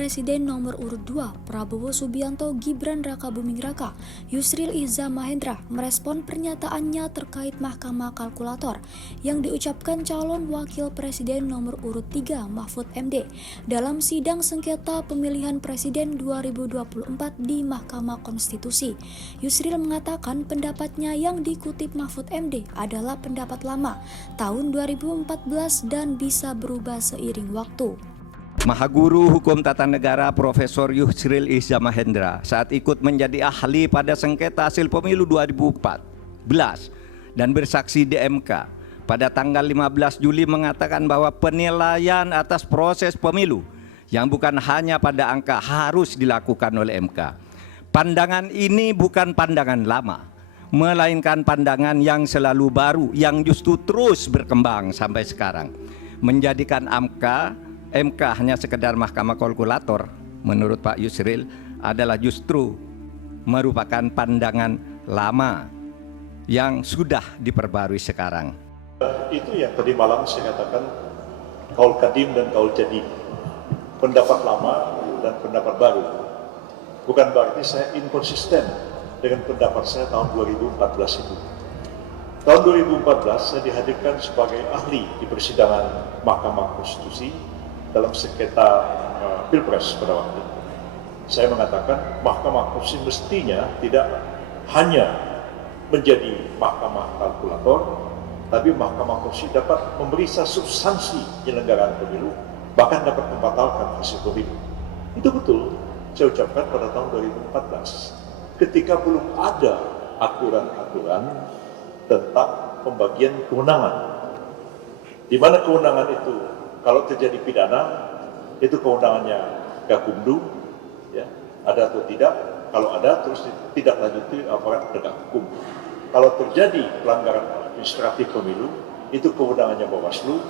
Presiden nomor urut 2 Prabowo Subianto Gibran Rakabuming Raka, Yusril Iza Mahendra merespon pernyataannya terkait Mahkamah Kalkulator yang diucapkan calon Wakil Presiden nomor urut 3 Mahfud MD dalam sidang sengketa pemilihan Presiden 2024 di Mahkamah Konstitusi. Yusril mengatakan pendapatnya yang dikutip Mahfud MD adalah pendapat lama tahun 2014 dan bisa berubah seiring waktu. Mahaguru Hukum Tata Negara Profesor Yusril Iza Mahendra saat ikut menjadi ahli pada sengketa hasil pemilu 2014 dan bersaksi di MK pada tanggal 15 Juli mengatakan bahwa penilaian atas proses pemilu yang bukan hanya pada angka harus dilakukan oleh MK. Pandangan ini bukan pandangan lama, melainkan pandangan yang selalu baru yang justru terus berkembang sampai sekarang, menjadikan MK hanya sekedar mahkamah kalkulator menurut Pak Yusril adalah justru merupakan pandangan lama yang sudah diperbarui sekarang. Itu yang tadi malam saya katakan kaul kadim dan kaul jadid, pendapat lama dan pendapat baru. Bukan berarti saya inkonsisten dengan pendapat saya tahun 2014 itu. Tahun 2014 saya dihadirkan sebagai ahli di persidangan Mahkamah Konstitusi dalam sengketa Pilpres pada waktu itu. Saya mengatakan Mahkamah Konstitusi mestinya tidak hanya menjadi mahkamah kalkulator, tapi Mahkamah Konstitusi dapat memeriksa substansi penyelenggaraan pemilu, bahkan dapat membatalkan hasil pemilu. Itu betul saya ucapkan pada tahun 2014 ketika belum ada aturan-aturan tentang pembagian kewenangan, di mana kewenangan itu kalau terjadi pidana itu kewenangannya Gakumdu, ya, ada atau tidak. Kalau ada terus tidak lanjuti aparat penegak hukum. Kalau terjadi pelanggaran administratif pemilu itu kewenangannya Bawaslu,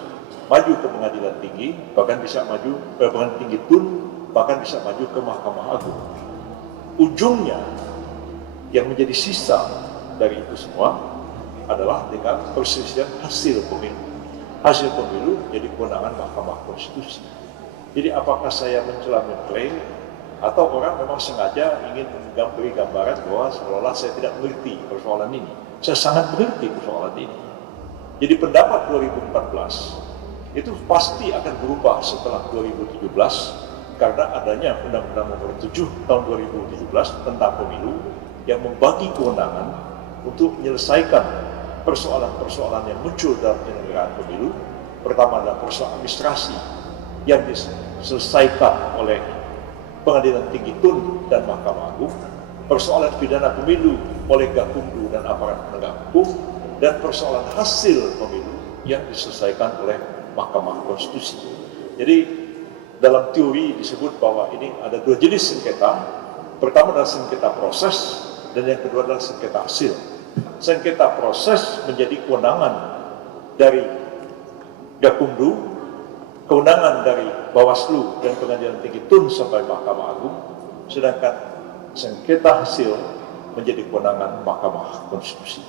maju ke pengadilan tinggi, bahkan bisa maju ke pengadilan tinggi tun, bahkan bisa maju ke Mahkamah Agung. Ujungnya yang menjadi sisa dari itu semua adalah dengan perselisihan hasil pemilu. Hasil pemilu jadi kewenangan Mahkamah Konstitusi. Jadi apakah saya mencela mengklaim atau orang memang sengaja ingin memberi gambaran bahwa seolah-olah saya tidak mengerti persoalan ini. Saya sangat mengerti persoalan ini. Jadi pendapat 2014 itu pasti akan berubah setelah 2017 karena adanya Undang-Undang Nomor 7 tahun 2017 tentang pemilu yang membagi kewenangan untuk menyelesaikan persoalan-persoalan yang muncul dalam penyelenggaraan pemilu. Pertama adalah persoalan administrasi yang diselesaikan oleh Pengadilan Tinggi Tun dan Mahkamah Agung, persoalan pidana pemilu oleh Gakumdu dan aparat penegak hukum, dan persoalan hasil pemilu yang diselesaikan oleh Mahkamah Konstitusi. Jadi dalam teori disebut bahwa ini ada dua jenis sengketa. Pertama adalah sengketa proses dan yang kedua adalah sengketa hasil. Sengketa proses menjadi kewenangan dari Gakumdu, kewenangan dari Bawaslu dan Pengadilan Tinggi Tun sampai Mahkamah Agung, sedangkan sengketa hasil menjadi kewenangan Mahkamah Konstitusi.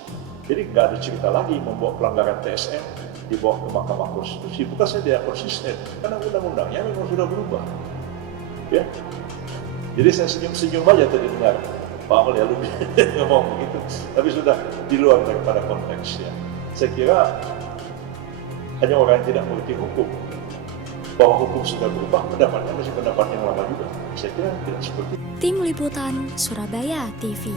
Jadi nggak ada cerita lagi membawa pelanggaran TSM dibawa ke Mahkamah Konstitusi. Bukan saya tidak konsisten, karena undang-undangnya memang sudah berubah. Ya, jadi saya senyum-senyum aja tadi dengar Pak Amal ya lebih ngomong begitu, tapi sudah di luar daripada konteksnya. Saya kira hanya orang yang tidak mengerti hukum, bahwa hukum sudah berubah, pendapatnya masih pendapat yang lama juga. Saya kira tidak seperti itu. Tim Liputan Surabaya TV.